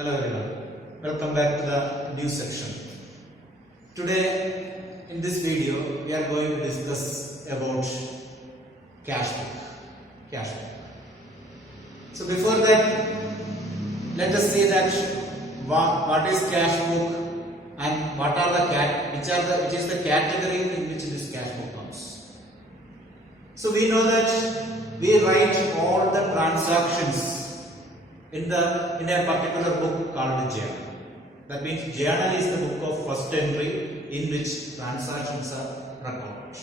Hello everyone, welcome back to the news section. Today in this video we are going to discuss about cash book. So before that, let us see that what is cash book and what are the which is the category in which this cash book comes. So we know that we write all the transactions in a particular book called journal. That means journal is the book of first entry in which transactions are recorded.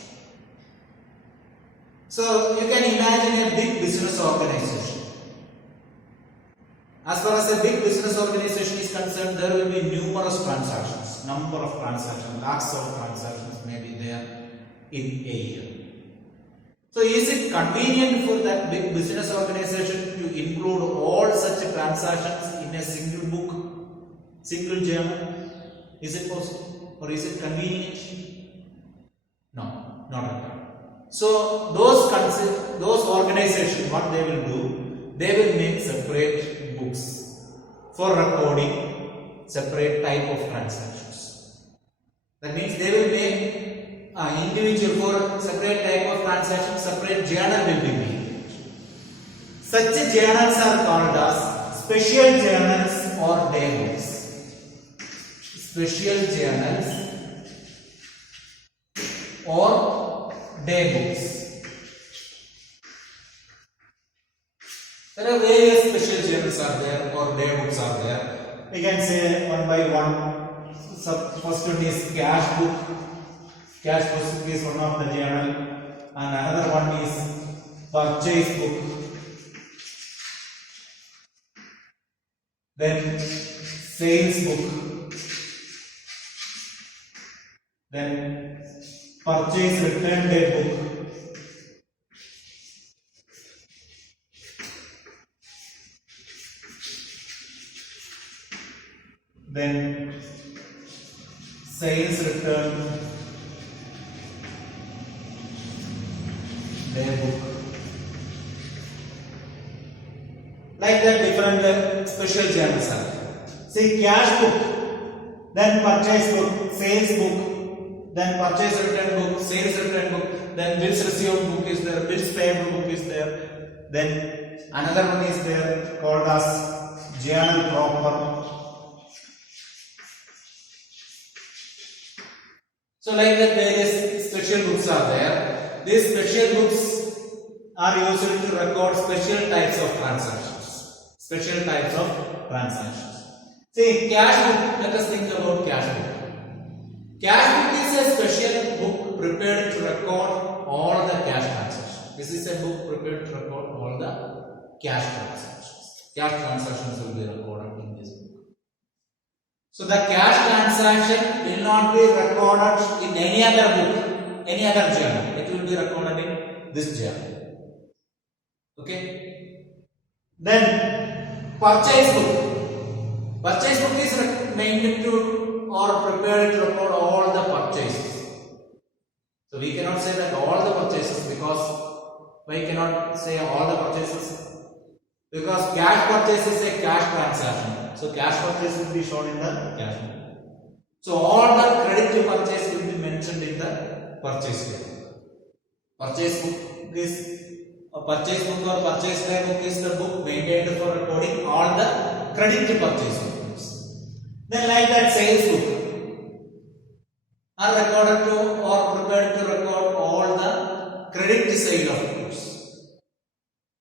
So you can imagine a big business organization. As far as a big business organization is concerned, there will be numerous transactions, number of transactions, lakhs of transactions may be there in a year. So is it convenient for that big business organization to include all such transactions in a single book, single journal? Is it possible or is it convenient? No, not at all. So those organizations, what they will do, they will make separate books for recording separate type of transactions. That means they will make individual for separate type of transaction, separate journal will be made. Such journals are called as special journals or day books. Special journals or day books. There are various special journals are there or day books are there. We can say one by one. First one is cash book. Cash book is one of the journal, and another one is purchase book. Then sales book. Then purchase return date book. Then sales return day book. Like that, different special journals are there. See, cash book, then purchase book, sales book, then purchase return book, sales return book, then bills received book is there, bills payable book is there, then another one is there called as journal proper. So like that, various special books are there. These special books are used to record special types of transactions. Special types of transactions. See, cash book, let us think about cash book. Cash book is a special book prepared to record all the cash transactions. This is a book prepared to record all the cash transactions. Cash transactions will be recorded in this book. So the cash transaction will not be recorded in any other book, any other journal. It will be recorded in this journal. Okay. Then purchase book. Purchase book is made to or prepared to record all the purchases. So we cannot say that all the purchases, because we cannot say all the purchases, because cash purchase is a cash transaction. So cash purchase will be shown in the cash book. So all the credit to purchase will be mentioned in the purchase book. Purchase book is a purchase book or purchase day book is the book maintained for recording all the credit to purchase books. Then like that, sales book are recorded to or prepared to record all the credit to sale of goods.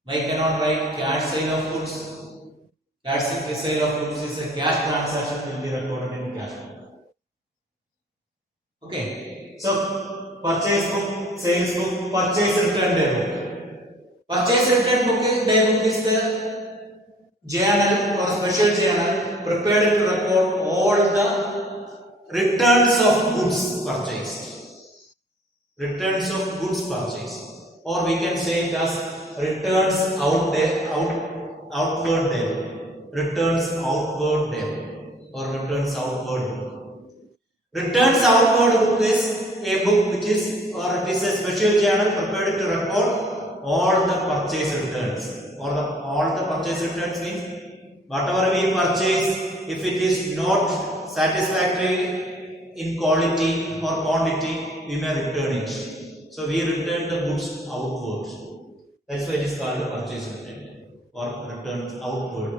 I cannot write cash sale of goods. Cash sale of goods is a cash transaction will be recorded in cash book. Okay. So purchase book, sales book, purchase return day book. Purchase return day book is the journal or special journal prepared to record all the returns of goods purchased. Returns of goods purchased. Or we can say it as returns outward day. Returns outward day or returns outward book. Returns outward book is a book which is or it is a special journal prepared to record all the purchase returns, or all the purchase returns means Whatever we purchase, if it is not satisfactory in quality or quantity, we may return it. So we return the goods outward. That's why it is called a purchase return or returns outward.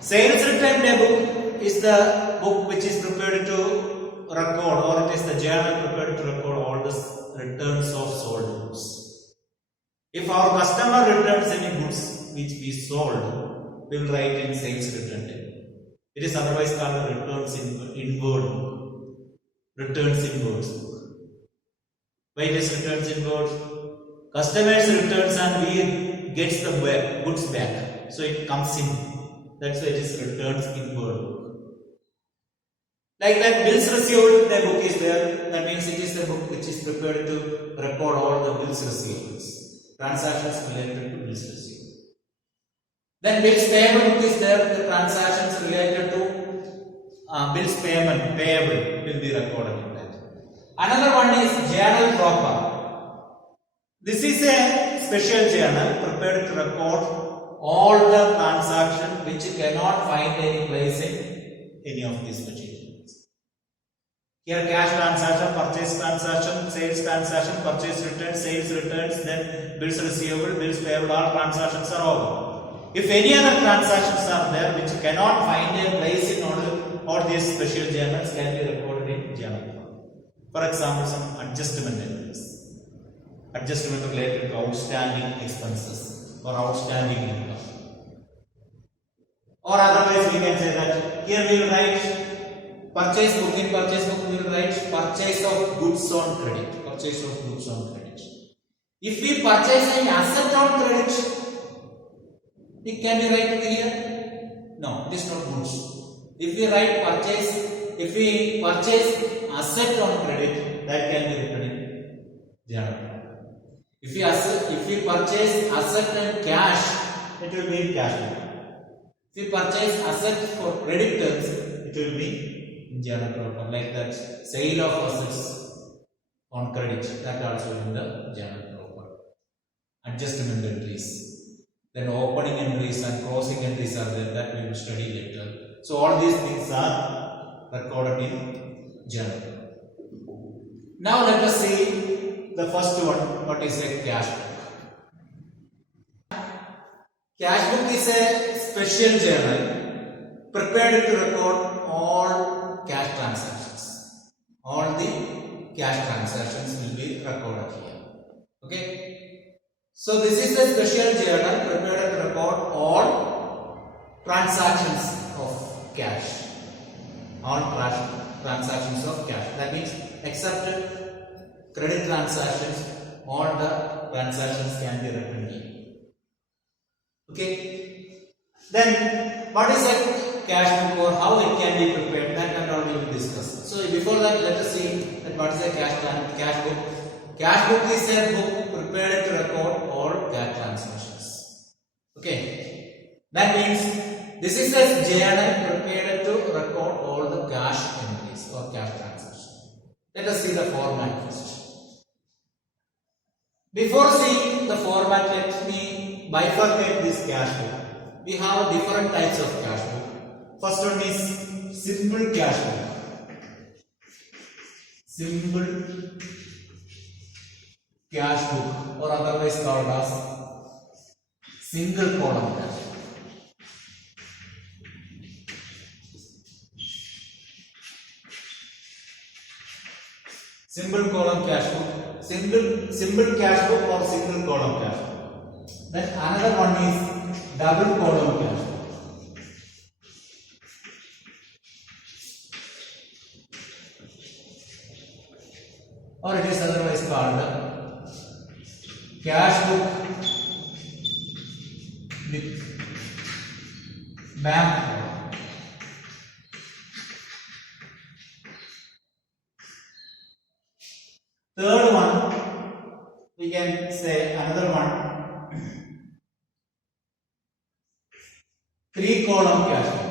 Sales return book is the book which is prepared to record, or it is the journal prepared to record all the returns of sold goods. If our customer returns any goods which we sold, we will write in sales return table. It is otherwise called returns inward book. Returns inwards book. Why it is returns inward? Customers returns and we gets the goods back. So it comes in. That's why it is returns inward. Like that bills received, the book is there. That means it is the book which is prepared to record all the bills receivables. Transactions related to bills received. Then bills payable book is there. The transactions related to bills payable will be recorded in that. Another one is journal proper. This is a special journal prepared to record all the transactions which cannot find any place in any of these materials. Here cash transaction, purchase transaction, sales transaction, purchase returns, sales returns, then bills receivable, bills payable, all transactions are over. If any other transactions are there which cannot find a place in all these special journals can be recorded in journal. For example, some adjustment entries. Adjustment related to outstanding expenses or outstanding income. Or otherwise we can say that here we will write purchase book. In purchase book we will write purchase of goods on credit. Purchase of goods on credit. If we purchase an asset on credit, it can be written here? No, it is not goods. If we write purchase asset on credit, that can be written in journal. If we purchase asset and cash, it will be in cash book. If we purchase asset for creditors, it will be in journal proper. Like that, sale of assets on credit, that also in the journal proper. Adjustment entries, then opening entries and closing entries are there, that we will study later. So all these things are recorded in journal. Now let us see the first one, what is a cash book. Cash book is a special journal prepared to record all cash transactions. All the cash transactions will be recorded here. Okay. So this is a special journal prepared to record all transactions of cash. All transactions of cash. That means except credit transactions, all the transactions can be written here. Okay. Then what is a cash book or how it can be prepared? That and all we will discuss. So before that, let us see that what is a cash book. Cash book is a book prepared to record all cash transactions. Okay. That means this is a journal prepared to record all the cash entries or cash transactions. Let us see the format first. Before seeing the format, let me bifurcate this cash book. We have different types of cash book. First one is simple cash book. Simple cash book, or otherwise called as single column cash book. Simple column cash book, simple cash book or single column cash book. Then another one is double column cash book. Or it is otherwise called cash book with bank column. Third one, we can say another one, 3 column cash book.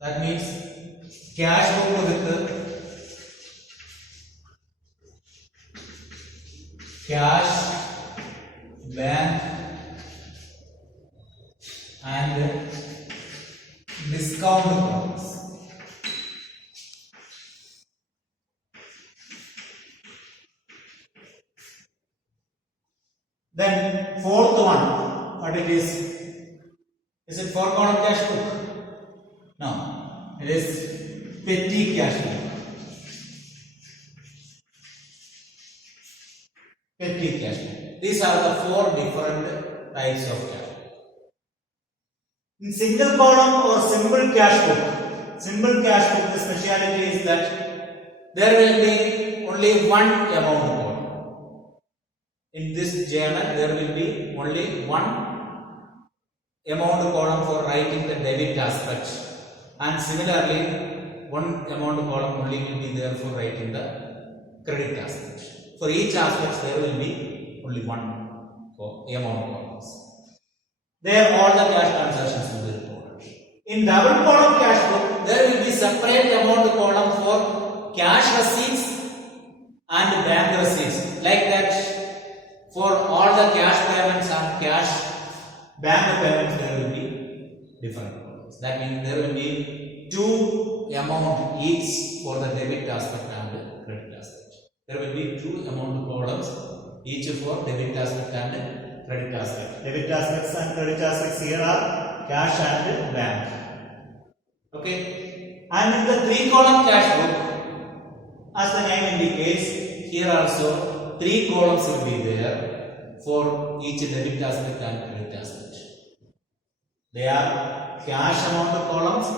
That means cash book with cash, bank and discount columns. Then fourth one, what it is? Is it 4-column cash book? No, it is petty cash book. Petty cash book. These are the 4 different types of cash book. In single column or simple cash book, the speciality is that there will be only one amount column. In this journal, there will be only one amount column for writing the debit aspect, and similarly, one amount column only will be there for writing the credit aspect. For each aspect, there will be only one amount columns. There, all the cash transactions will be reported. In double column cash book, there will be separate amount column for cash receipts and bank receipts. Like that, for all the cash payments and cash bank payments, there will be different columns. That means there will be 2 amount each for the debit aspect and the credit aspect. There will be 2 amount columns each for debit aspect and credit aspect. Debit aspects and credit aspects here are cash and bank. Okay. And in the 3-column cash book, as the name indicates, here also 3 columns will be there for each debit aspect and credit aspect. They are cash amount columns,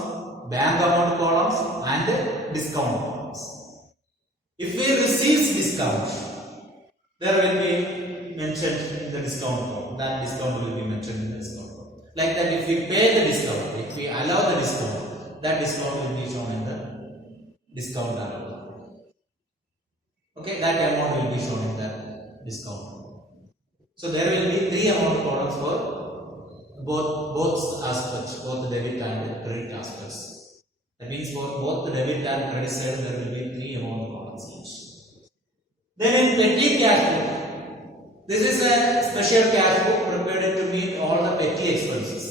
bank amount columns and discount columns. If we receive discount, there will be mentioned in the discount column. That discount will be mentioned in the discount column. Like that, if we pay the discount, if we allow the discount, that discount will be shown in the discount amount. Okay, that amount will be shown in the discount. So there will be 3 amount columns for both aspects, both debit and credit aspects. That means for both the debit and credit side, there will be 3 amount columns each. Then in petty cash book, this is a special cash book prepared to meet all the petty expenses.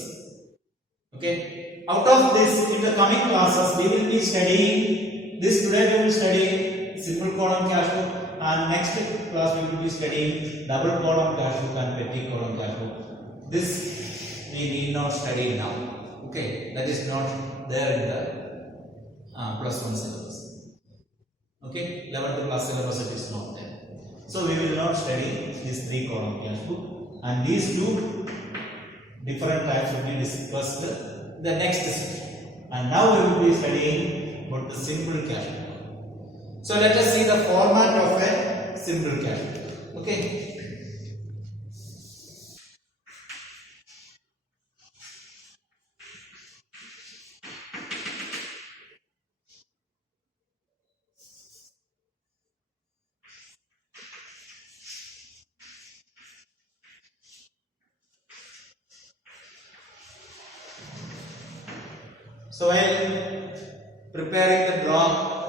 Okay. Out of this, in the coming classes, we will be studying this. Today we will study simple column cash book, and next class we will be studying double column cash book and petty column cash book. This we need not study now. Okay, that is not there in the +1 syllabus. Okay, 11th class syllabus it is not there. So we will not study this 3-column cash book, and these 2 different types will be discussed the next session. And now we will be studying about the simple cash book. So let us see the format of a simple cash book. Okay. So while preparing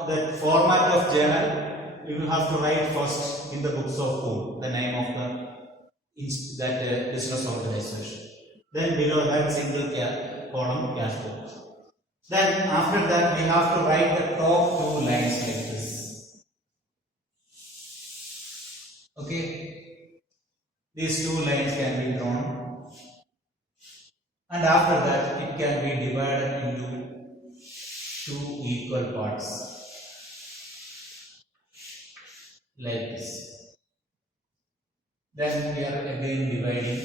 the format of journal, we will have to write first in the books of whom the name of the business organization. Then below that single column cash book. Then after that we have to write the top 2 lines like this. Okay, these 2 lines can be drawn, and after that it can be divided into 2 equal parts like this. Then we are again dividing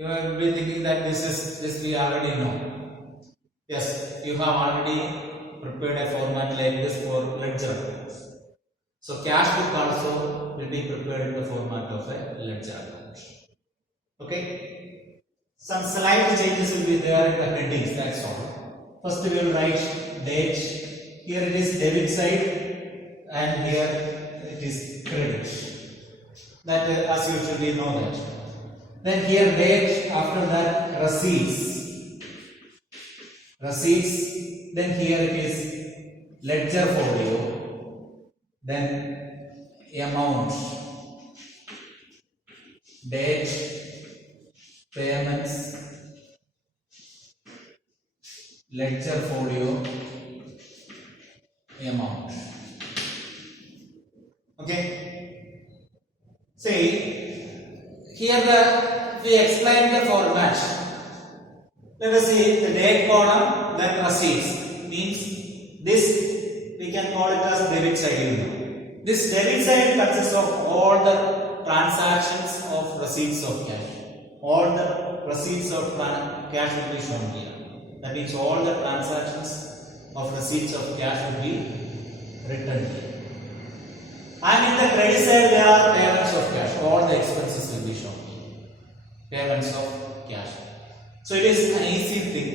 You will be thinking that this we already know. Yes, you have already prepared a format like this for ledger accounts. So cash book also will be prepared in the format of a ledger account. Okay. Some slight changes will be there in the headings, that's all. First we will write date. Here it is debit side and here it is credit. That as usual we know that. Then here date, after that receipts. Then here it is ledger folio. Then amount, date, payments, ledger folio, amount. Okay. See, here we explain the format. Let us see the date column, then receipts. Means this we can call it as debit side. This debit side consists of all the transactions of receipts of cash. All the receipts of cash will be shown here. That means all the transactions of receipts of cash will be written here. And in the credit side there are payments of cash. All the expenses will be shown here. Payments of cash. So it is an easy thing.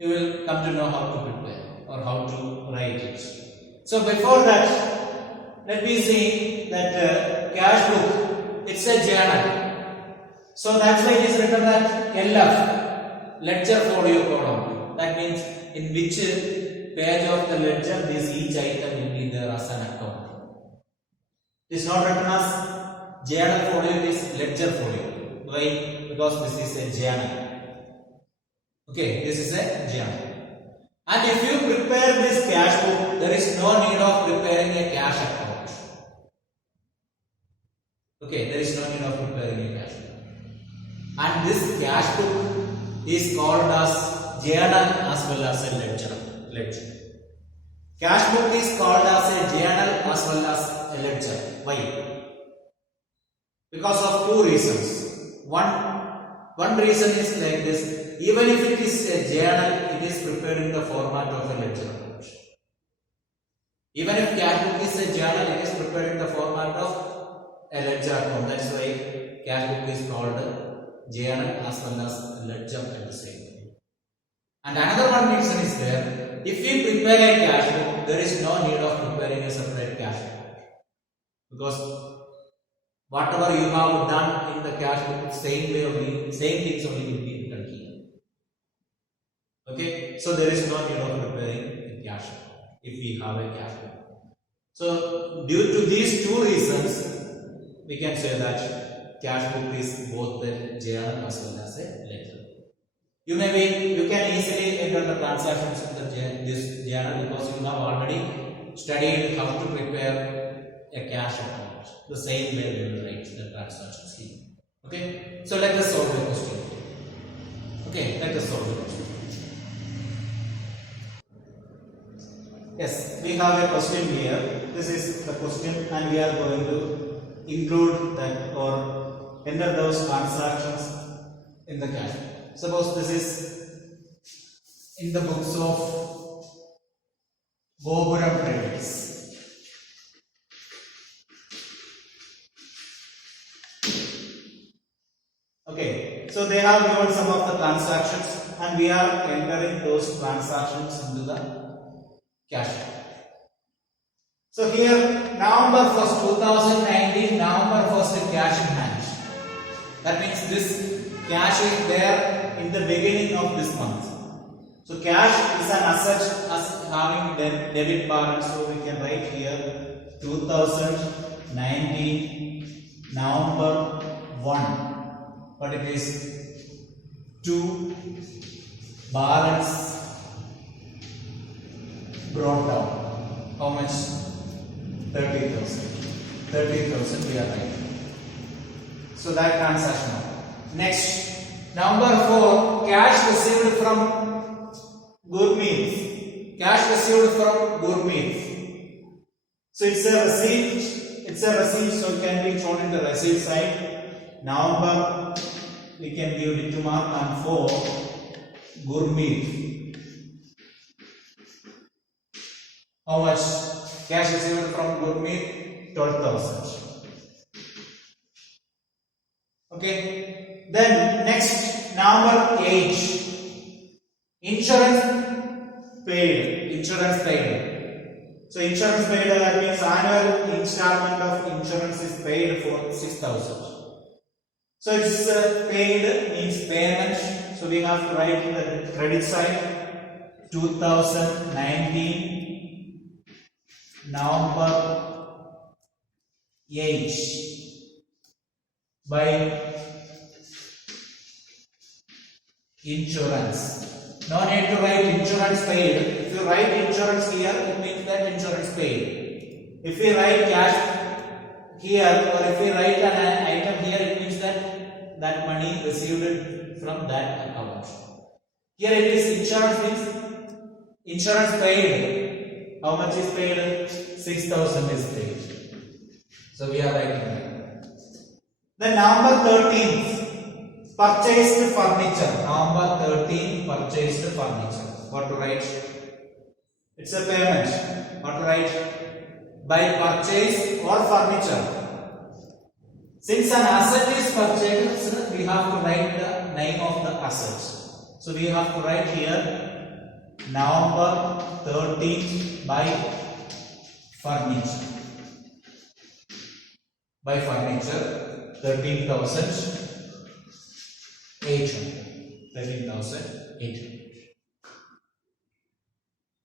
You will come to know how to prepare or how to write it. So before that, let me see that cash book. It's a journal. So that's why it is written that LF, ledger folio column. That means in which page of the ledger this each item will be there as an account. It is not written as journal folio, it is ledger folio. Why? Because this is a journal. Okay, this is a journal. And if you prepare this cash book, there is no need of preparing a cash account. Okay, there is no need of preparing a cash book. And this cash book is called as journal as well as a ledger. Cash book is called as a journal as well as a ledger. Why? Because of two reasons. One reason is like this. Even if it is a journal, it is prepared in the format of a ledger account. Even if cash book is a journal, it is prepared in the format of a ledger account. That's why cash book is called a journal as well as a ledger at the same time. And another one reason is there. If we prepare a cash book, there is no need of preparing a separate cash book. Because whatever you have done in the cash book, same things only will be written here. Okay, so there is no need of preparing a cash book if we have a cash book. So due to these two reasons, we can say that cash book is both the journal as well as a ledger. You can easily enter the transactions in this journal because you have already studied how to prepare a cash account. The same way we will write the transactions here. Okay, so let us solve the question. Okay, let us solve the question. Yes, we have a question here. This is the question and we are going to include that or enter those transactions in the cash. Suppose this is in the books of Gopuram Traders. Okay, so they have given some of the transactions and we are entering those transactions into the cash. So here November 1st 2019, November 1st cash in hand. That means this cash is there in the beginning of this month. So cash is an asset as having debit balance. So we can write here 2019 November 1. But it is 2 balance brought down. How much? 30,000. 30,000 we are writing. So that transaction. Next, number 4, cash received from Gurmeet. Cash received from Gurmeet. So it's a receipt. It's a receipt, so it can be shown in the receipt side. November, we can give it to mark and 4 Gurmeet. How much? Cash received from Gurmeet? 12,000. Okay. Then next, now Insurance paid. Insurance paid. So insurance paid, that means annual installment of insurance is paid for 6,000. So it's paid means payment. So we have to write in the credit side 2019 November 8 by insurance. No need to write insurance paid. If you write insurance here, it means that insurance paid. If we write cash here, or if we write an item here, it means that that money received from that account. Here it is insurance means insurance paid. How much is paid? 6,000 is paid. So we are writing that. Then number 13. Purchased furniture. Number 13, purchased furniture. What to write? It's a payment. What to write? By purchase or furniture. Since an asset is purchased, we have to write the name of the asset. So we have to write here November 13 by furniture. By furniture, 13,800. 13,800.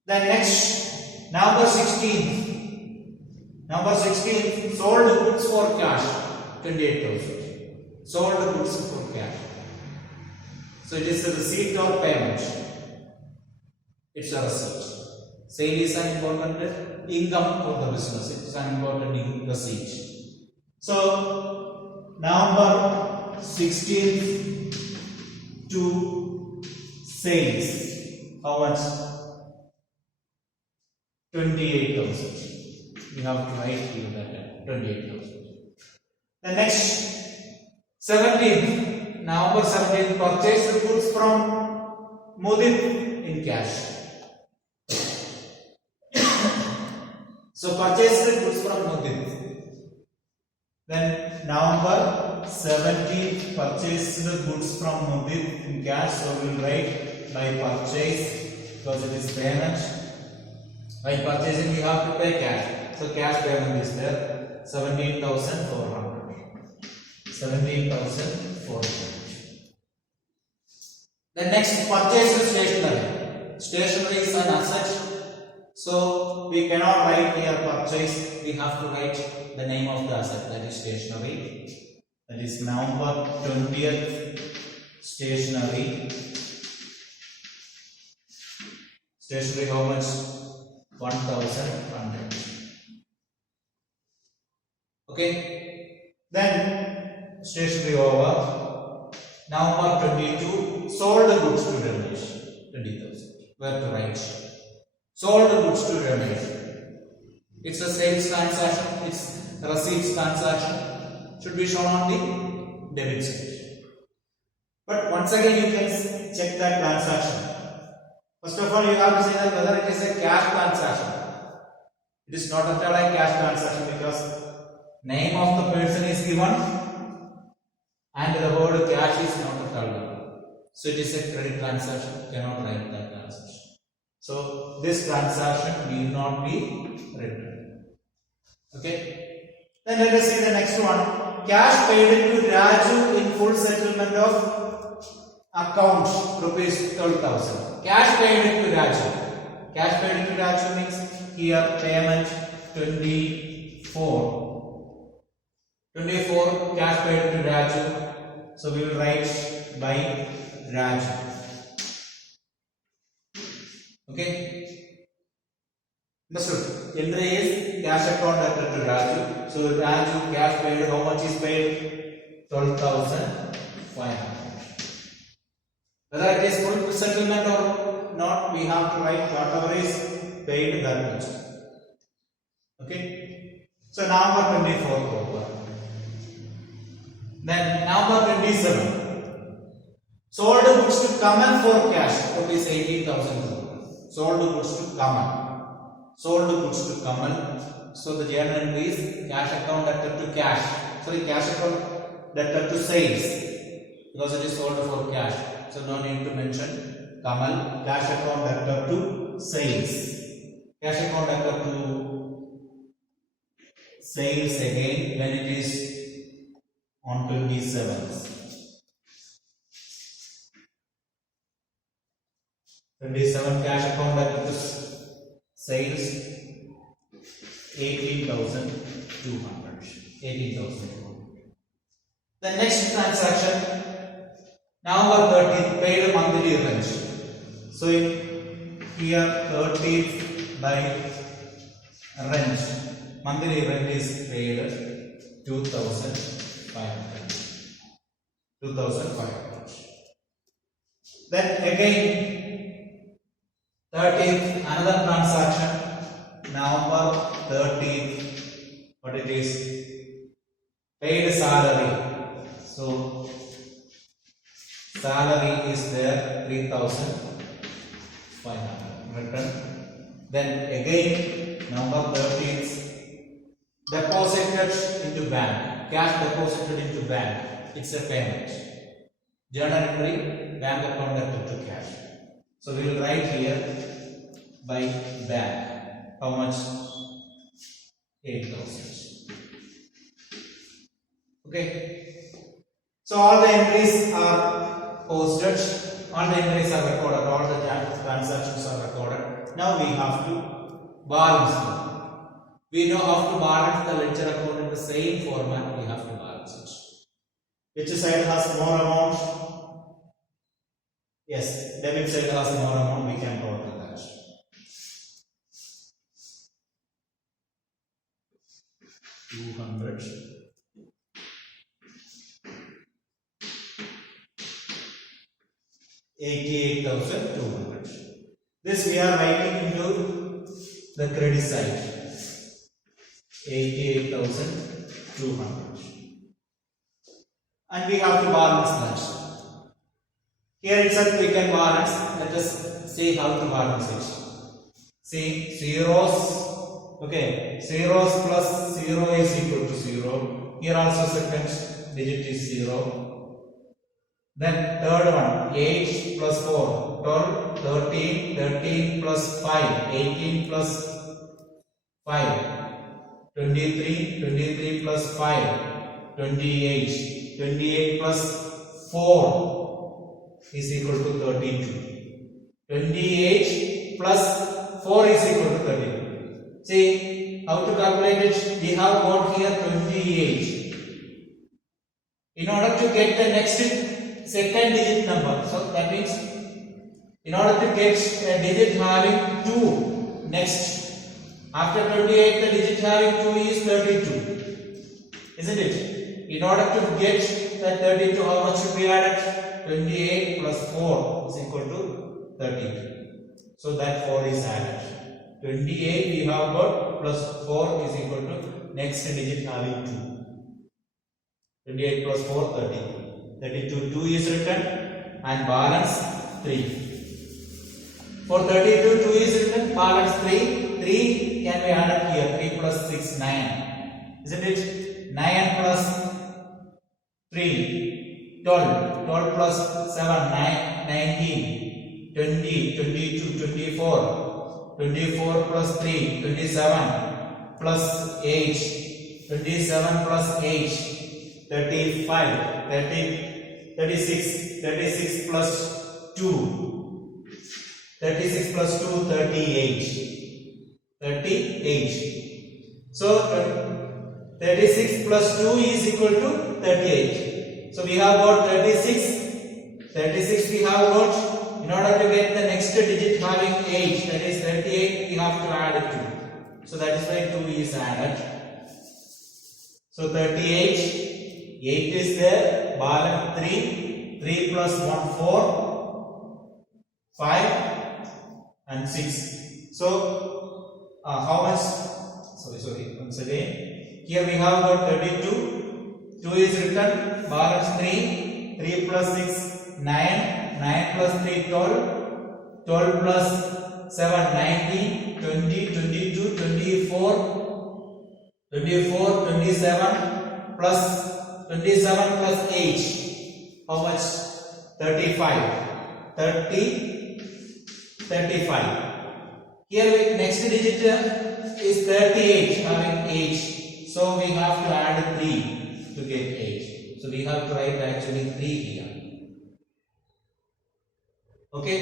Then next, number 16. Number 16, sold goods for cash, 28,000. Sold goods for cash. So it is a receipt or payment. It's a receipt. Sale is an important income for the business. It's an important receipt. So, number 16 to sales. How much? 28,000. We have to write here that 28,000. The next 17. November 17. Purchased goods from Mudit in cash. So purchased goods from Mudit. Then November 17, purchased goods from Mudit in cash. So we will write by purchase because it is payment. By purchasing we have to pay cash. So cash payment is there. 17,400. 17,400. The next, purchased stationery. Stationery is an asset. So we cannot write here purchase. We have to write the name of the asset, that is stationery. That is November 20th stationery. Stationery how much? 1,100. Okay. Then stationery over. November 22, sold goods to Ramesh, 20,000. Where to write? Sold goods to Ramesh. It's a sales transaction. It's a receipts transaction. Should be shown on the debit side. But once again, you can check that transaction. First of all, you have to say that whether it is a cash transaction. It is not at all a cash transaction because name of the person is given and the word cash is not at all given. So it is a credit transaction. You cannot write that transaction. So this transaction need not be written. Okay. Then let us see the next one. Cash paid to Raju in full settlement of account rupees 12,000. Cash paid to Raju. Cash paid to Raju means here payment 24. 24 cash paid to Raju. So we will write by Raju. Okay. Understood? Entry is cash account debtor to Raju. So Raju cash paid, how much is paid? 12,500. Whether it is full settlement or not, we have to write whatever is paid that much. Okay. So November 24th over. Then November 27. Sold goods to Kaman for cash, rupees 18,000. Sold goods to Kaman. Sold goods to Kaman. So the journal entry is cash account debtor to cash. Sorry, cash account debtor to sales because it is sold for cash. So no need to mention Kamal, cash account debtor to sales. Cash account debtor to sales again when it is on 27th. 27 cash account debtor to sales 18,200. 18,200. The next transaction, November 30th, paid monthly rent. So here 30th by rent. Monthly rent is paid 2,500. 2,500. Then again 30th, another transaction. November 30th, what it is? Paid salary. So salary is there 3,500 written. Then again November 30th, deposited into bank. Cash deposited into bank. It's a payment. Journal entry, bank account debtor to cash. So we will write here by bank. How much? 8,000. Okay. So all the entries are posted. All the entries are recorded. All the transactions are recorded. Now we have to balance them. We know how to balance the ledger account in the same format. We have to balance it. Which side has more amount? Yes, debit side has more amount. We can total that. $200. 88,200. This we are writing into the credit side. 88,200. And we have to balance that. Here itself we can balance. Let us see how to balance it. See, zeros. Okay, zeros plus 0 is equal to 0. Here also second digit is 0. Then third one, 8 plus 4, 12, 13, 13 plus 5, 18 plus 5, 23, 23 plus 5, 28, 28 plus 4 is equal to 32. 28 plus 4 is equal to 32. See, how to calculate it? We have got here 28. In order to get the next second digit number, so that means in order to get a digit having 2 next, after 28 the digit having 2 is 32, isn't it? In order to get that 32, how much should be added? 28 plus 4 is equal to 32. So that 4 is added. 28 we have got plus 4 is equal to next digit having 2. 28 plus 4, 32. 32, 2 is written and balance 3. For 32, 2 is written, balance 3. 3 can be added here. 3 plus 6, 9. Isn't it? 9 plus 3, 12. 12 plus 7, 19. 20, 22, 24. 24 plus 3, 27. Plus 8. 27 plus 8. 35, 36, 36 plus 2, 36 plus 2, 38, 38. So 36 plus 2 is equal to 38. So we have got 36, 36 we have got. In order to get the next digit having 8, that is 38, we have to add 2. So that is why 2 is added. So 38. 8 is there, balance 3, 3 plus 1, 4, 5 and 6. So, how much? Sorry, once again. Here we have got 32, 2 is written, balance 3, 3 plus 6, 9, 9 plus 3, 12, 12 plus 7, 19, 20, 22, 24, 24, 27 plus 27 plus 8. How much? 35. 35 35. Here next digit is 38, having 8. So we have to add 3 to get 8. So we have to write actually 3 here. Okay?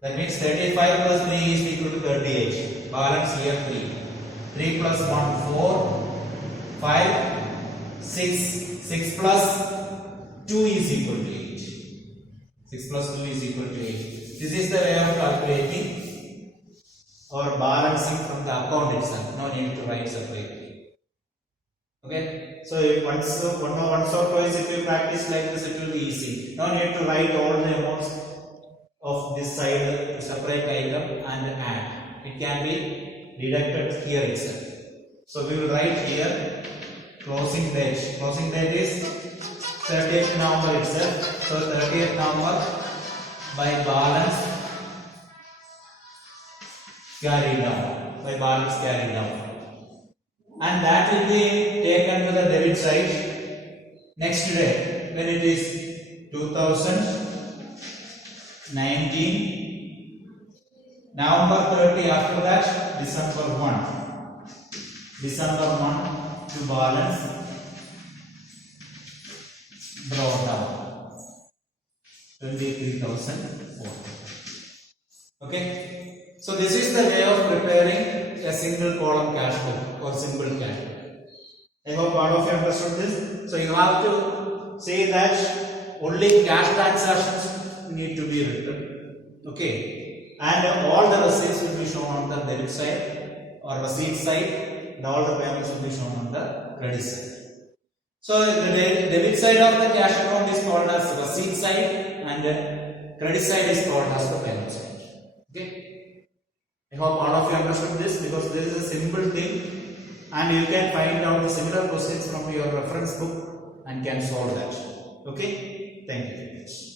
That means 35 plus 3 is equal to 38. Balance here 3. 3 plus 1, 4. 5, 6. 6 plus 2 is equal to 8. 6 plus 2 is equal to 8. This is the way of calculating or balancing from the account itself. No need to write separately. Okay? So once or twice if you practice like this, it will be easy. No need to write all the amounts of this side, separate item and add. It can be deducted here itself. So we will write here closing date. Closing date is 30th November itself. So 30th November by balance carried down. By balance carried down. And that will be taken to the debit side next day when it is 2019 November 30. After that December 1. December 1 to balance brought down 23,004. Okay. So this is the way of preparing a single column cash flow or simple cash flow. I hope all of you understood this. So you have to say that only cash transactions need to be written. Okay. And all the receipts will be shown on the debit side or receipt side, and all the payments will be shown on the credit side. So the debit side of the cash account is called as receipt side and the credit side is called as the payment side. Okay. I hope all of you understood this because this is a simple thing and you can find out the similar questions from your reference book and can solve that. Okay. Thank you very much.